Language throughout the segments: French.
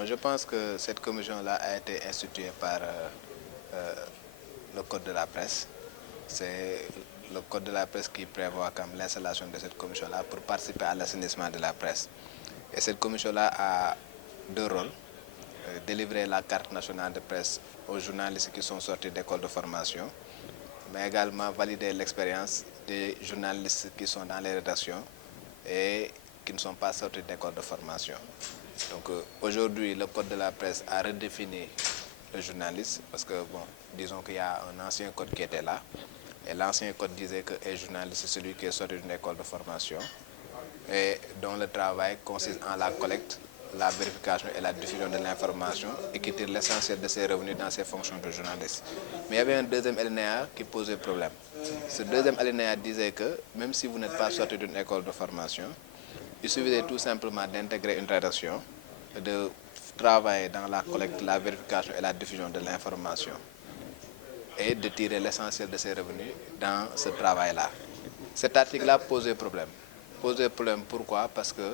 Bon, je pense que cette commission-là a été instituée par le Code de la presse. C'est le Code de la presse qui prévoit comme l'installation de cette commission-là pour participer à l'assainissement de la presse. Et cette commission-là a deux rôles. Délivrer la carte nationale de presse aux journalistes qui sont sortis d'écoles de formation, mais également valider l'expérience des journalistes qui sont dans les rédactions et qui ne sont pas sortis d'écoles de formation. Donc aujourd'hui, le Code de la presse a redéfini le journaliste parce que, bon, disons qu'il y a un ancien code qui était là. Et l'ancien code disait que un journaliste, c'est celui qui est sorti d'une école de formation et dont le travail consiste en la collecte, la vérification et la diffusion de l'information et qui tire l'essentiel de ses revenus dans ses fonctions de journaliste. Mais il y avait un deuxième alinéa qui posait problème. Ce deuxième alinéa disait que même si vous n'êtes pas sorti d'une école de formation, il suffisait tout simplement d'intégrer une rédaction, de travailler dans la collecte, la vérification et la diffusion de l'information et de tirer l'essentiel de ses revenus dans ce travail-là. Cet article-là posait problème. Posait problème pourquoi? Parce qu'il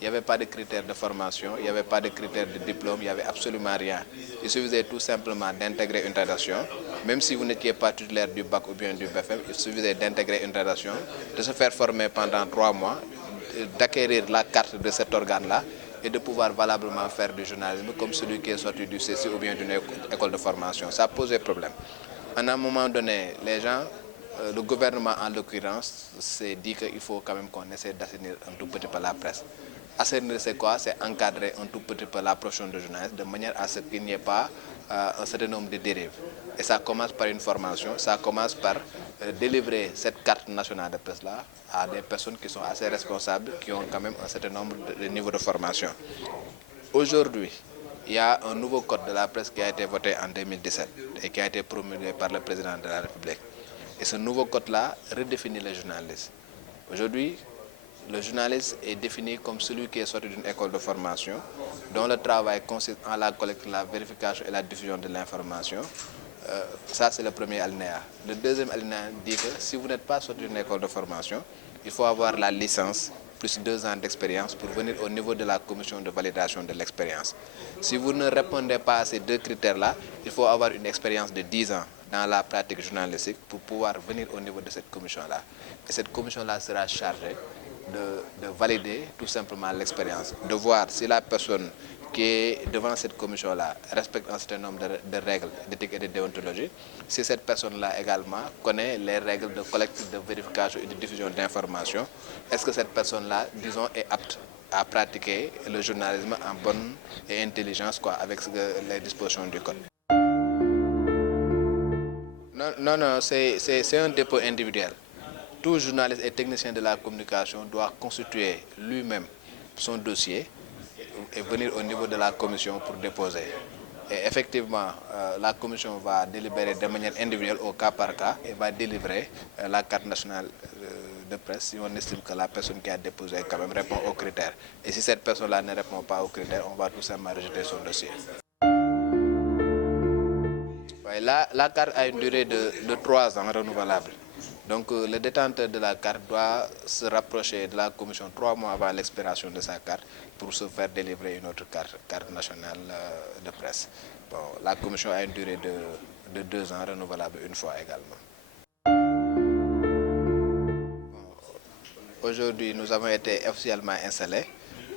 n'y avait pas de critères de formation, il n'y avait pas de critères de diplôme, il n'y avait absolument rien. Il suffisait tout simplement d'intégrer une rédaction, même si vous n'étiez pas titulaire du bac ou bien du BFM, il suffisait d'intégrer une rédaction, de se faire former pendant 3 mois, d'acquérir la carte de cet organe-là et de pouvoir valablement faire du journalisme comme celui qui est sorti du CECI ou bien d'une école de formation. Ça posait problème. À un moment donné, les gens, le gouvernement en l'occurrence, s'est dit qu'il faut quand même qu'on essaie d'assainir un tout petit peu la presse. Assainir, c'est quoi? C'est encadrer un tout petit peu la profession de journaliste de manière à ce qu'il n'y ait pas un certain nombre de dérives. Et ça commence par une formation, ça commence par délivrer cette carte nationale de presse-là à des personnes qui sont assez responsables, qui ont quand même un certain nombre de niveaux de formation. Aujourd'hui, il y a un nouveau code de la presse qui a été voté en 2017 et qui a été promulgué par le président de la République. Et ce nouveau code-là redéfinit les journalistes. Aujourd'hui, le journaliste est défini comme celui qui est sorti d'une école de formation, dont le travail consiste en la collecte, la vérification et la diffusion de l'information. Ça, c'est le premier alinéa. Le deuxième alinéa dit que si vous n'êtes pas sorti d'une école de formation, il faut avoir la licence plus 2 ans d'expérience pour venir au niveau de la commission de validation de l'expérience. Si vous ne répondez pas à ces deux critères-là, il faut avoir une expérience de 10 ans dans la pratique journalistique pour pouvoir venir au niveau de cette commission-là. Et cette commission-là sera chargée de valider tout simplement l'expérience, de voir si la personne qui est devant cette commission-là respecte un certain nombre de règles d'éthique et de déontologie, si cette personne-là également connaît les règles de collecte, de vérification et de diffusion d'informations, est-ce que cette personne-là, disons, est apte à pratiquer le journalisme en bonne et intelligence, quoi, avec les dispositions du code. Non, non, c'est un dépôt individuel. Tout journaliste et technicien de la communication doit constituer lui-même son dossier et venir au niveau de la commission pour déposer. Et effectivement, la commission va délibérer de manière individuelle au cas par cas et va délivrer la carte nationale de presse si on estime que la personne qui a déposé quand même répond aux critères. Et si cette personne-là ne répond pas aux critères, on va tout simplement rejeter son dossier. Ouais, la carte a une durée de 3 ans renouvelable. Donc le détenteur de la carte doit se rapprocher de la commission 3 mois avant l'expiration de sa carte pour se faire délivrer une autre carte nationale de presse. Bon, la commission a une durée de 2 ans renouvelable une fois également. Bon, aujourd'hui, nous avons été officiellement installés.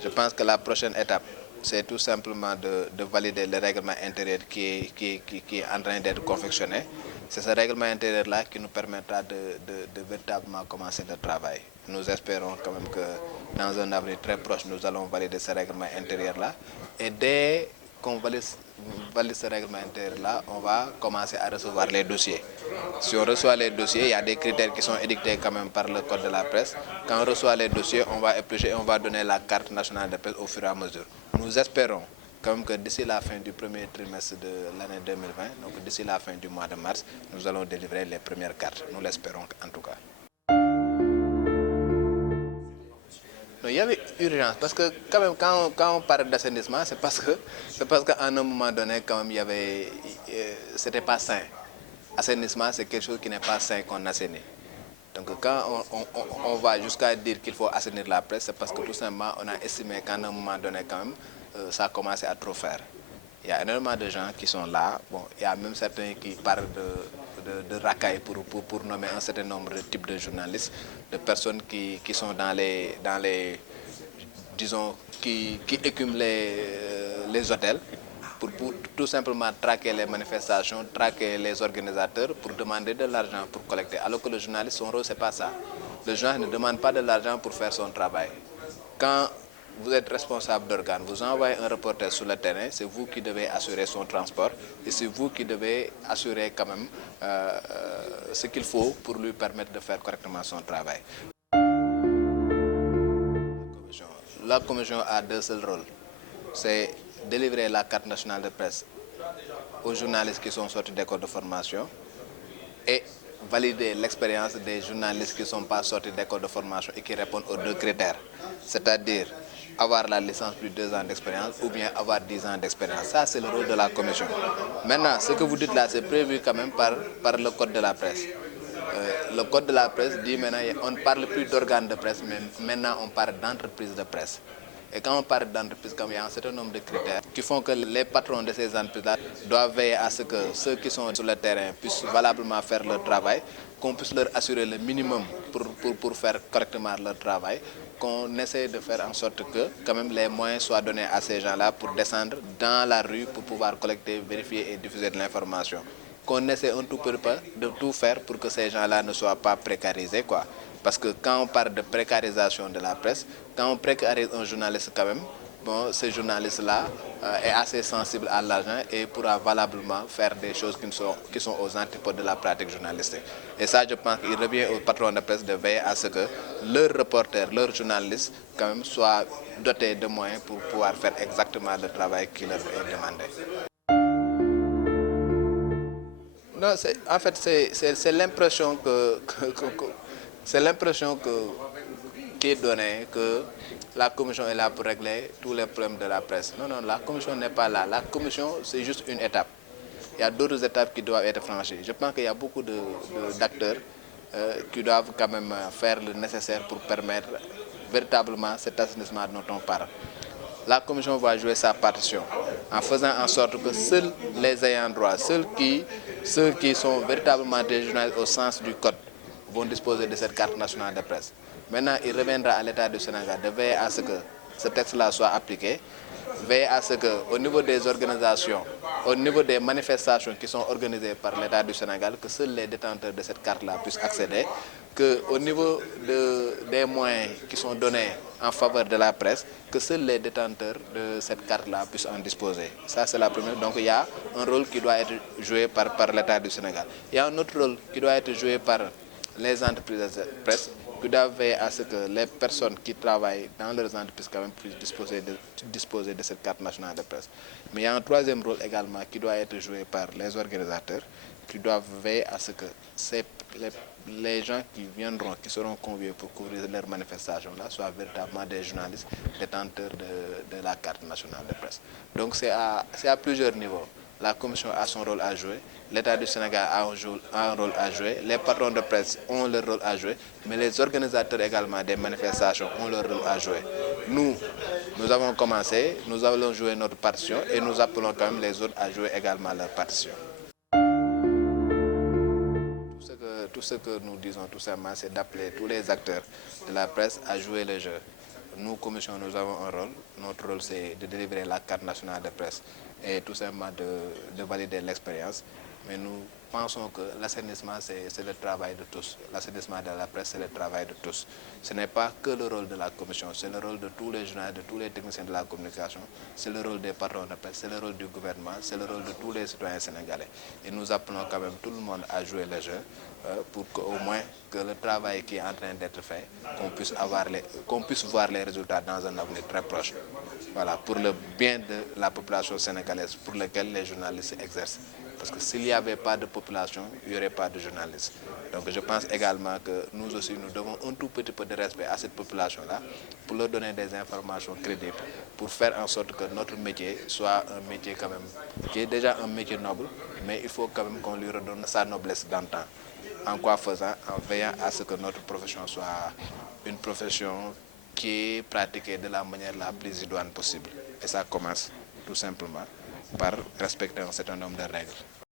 Je pense que la prochaine étape, c'est tout simplement de valider le règlement intérieur qui est en train d'être confectionné. C'est ce règlement intérieur-là qui nous permettra de véritablement commencer le travail. Nous espérons quand même que dans un avenir très proche, nous allons valider ce règlement intérieur-là. Et dès qu'on valide ce règlement intérieur-là, on va commencer à recevoir les dossiers. Si on reçoit les dossiers, il y a des critères qui sont édictés quand même par le code de la presse. Quand on reçoit les dossiers, on va éplucher et on va donner la carte nationale de presse au fur et à mesure. Nous espérons comme que d'ici la fin du premier trimestre de l'année 2020, donc d'ici la fin du mois de mars, nous allons délivrer les premières cartes. Nous l'espérons en tout cas. Non, il y avait urgence parce que quand même quand on parle d'assainissement, c'est parce qu'à un moment donné, quand même, c'était pas sain. Assainissement, c'est quelque chose qui n'est pas sain qu'on assainit. Donc quand on va jusqu'à dire qu'il faut assainir la presse, c'est parce que tout simplement on a estimé qu'à un moment donné quand même, ça a commencé à trop faire. Il y a énormément de gens qui sont là. Bon, il y a même certains qui parlent de racailles pour nommer un certain nombre de types de journalistes, de personnes qui sont dans les disons, qui écument les hôtels pour tout simplement traquer les manifestations, traquer les organisateurs pour demander de l'argent pour collecter. Alors que le journaliste, son rôle, c'est pas ça. Le journaliste ne demande pas de l'argent pour faire son travail. Quand vous êtes responsable d'organes, vous envoyez un reporter sur le terrain, c'est vous qui devez assurer son transport et c'est vous qui devez assurer quand même ce qu'il faut pour lui permettre de faire correctement son travail. La commission a deux seuls rôles. C'est délivrer la carte nationale de presse aux journalistes qui sont sortis d'école de formation et valider l'expérience des journalistes qui ne sont pas sortis d'école de formation et qui répondent aux deux critères, c'est-à-dire avoir la licence plus de 2 ans d'expérience ou bien avoir 10 ans d'expérience. Ça, c'est le rôle de la commission. Maintenant, ce que vous dites là, c'est prévu quand même par le code de la presse. Le code de la presse dit maintenant on ne parle plus d'organes de presse, mais maintenant on parle d'entreprise de presse. Et quand on parle d'entreprise, comme il y a un certain nombre de critères qui font que les patrons de ces entreprises-là doivent veiller à ce que ceux qui sont sur le terrain puissent valablement faire leur travail, qu'on puisse leur assurer le minimum pour faire correctement leur travail, qu'on essaie de faire en sorte que quand même les moyens soient donnés à ces gens-là pour descendre dans la rue pour pouvoir collecter, vérifier et diffuser de l'information. Qu'on essaie un tout peu de tout faire pour que ces gens-là ne soient pas précarisés, quoi. Parce que quand on parle de précarisation de la presse, quand on précarise un journaliste quand même, bon, ce journaliste-là est assez sensible à l'argent et pourra valablement faire des choses qui sont aux antipodes de la pratique journalistique. Et ça, je pense qu'il revient aux patrons de presse de veiller à ce que leurs reporters, leurs journalistes, quand même, soient dotés de moyens pour pouvoir faire exactement le travail qui leur est demandé. Non, en fait, c'est l'impression c'est l'impression qui est donnée que la commission est là pour régler tous les problèmes de la presse. Non, non, la commission n'est pas là. La commission, c'est juste une étape. Il y a d'autres étapes qui doivent être franchies. Je pense qu'il y a beaucoup d'acteurs qui doivent quand même faire le nécessaire pour permettre véritablement cet assainissement dont on parle. La commission va jouer sa partition en faisant en sorte que seuls les ayants droit, ceux qui sont véritablement des journalistes au sens du code, vont disposer de cette carte nationale de presse. Maintenant, il reviendra à l'État du Sénégal de veiller à ce que ce texte-là soit appliqué, veiller à ce qu'au niveau des organisations, au niveau des manifestations qui sont organisées par l'État du Sénégal, que seuls les détenteurs de cette carte-là puissent accéder, qu'au niveau des moyens qui sont donnés en faveur de la presse, que seuls les détenteurs de cette carte-là puissent en disposer. Ça, c'est la première. Donc, il y a un rôle qui doit être joué par l'État du Sénégal. Il y a un autre rôle qui doit être joué par les entreprises de presse, qui doivent veiller à ce que les personnes qui travaillent dans leurs entreprises quand même puissent disposer de cette carte nationale de presse. Mais il y a un troisième rôle également qui doit être joué par les organisateurs, qui doivent veiller à ce que les gens qui viendront, qui seront conviés pour couvrir leurs manifestations là, soient véritablement des journalistes détenteurs de la carte nationale de presse. Donc c'est à plusieurs niveaux. La commission a son rôle à jouer, l'État du Sénégal a un rôle à jouer, les patrons de presse ont leur rôle à jouer, mais les organisateurs également des manifestations ont leur rôle à jouer. Nous avons commencé, nous allons jouer notre partition et nous appelons quand même les autres à jouer également leur partition. Tout ce que nous disons tout simplement, c'est d'appeler tous les acteurs de la presse à jouer le jeu. Nous, commission, nous avons un rôle. Notre rôle, c'est de délivrer la carte nationale de presse et tout simplement de valider l'expérience. Mais nous pensons que l'assainissement, c'est le travail de tous. L'assainissement de la presse, c'est le travail de tous. Ce n'est pas que le rôle de la commission, c'est le rôle de tous les journalistes, de tous les techniciens de la communication, c'est le rôle des patrons de presse, c'est le rôle du gouvernement, c'est le rôle de tous les citoyens sénégalais. Et nous appelons quand même tout le monde à jouer le jeu pour qu'au moins que le travail qui est en train d'être fait, qu'on puisse voir les résultats dans un avenir très proche. Voilà, pour le bien de la population sénégalaise pour laquelle les journalistes exercent. Parce que s'il n'y avait pas de population, il n'y aurait pas de journalistes. Donc je pense également que nous aussi, nous devons un tout petit peu de respect à cette population-là pour leur donner des informations crédibles, pour faire en sorte que notre métier soit un métier quand même, qui est déjà un métier noble, mais il faut quand même qu'on lui redonne sa noblesse d'antan. En quoi faisant? En veillant à ce que notre profession soit une profession qui est pratiqué de la manière la plus idoine possible. Et ça commence tout simplement par respecter un certain nombre de règles.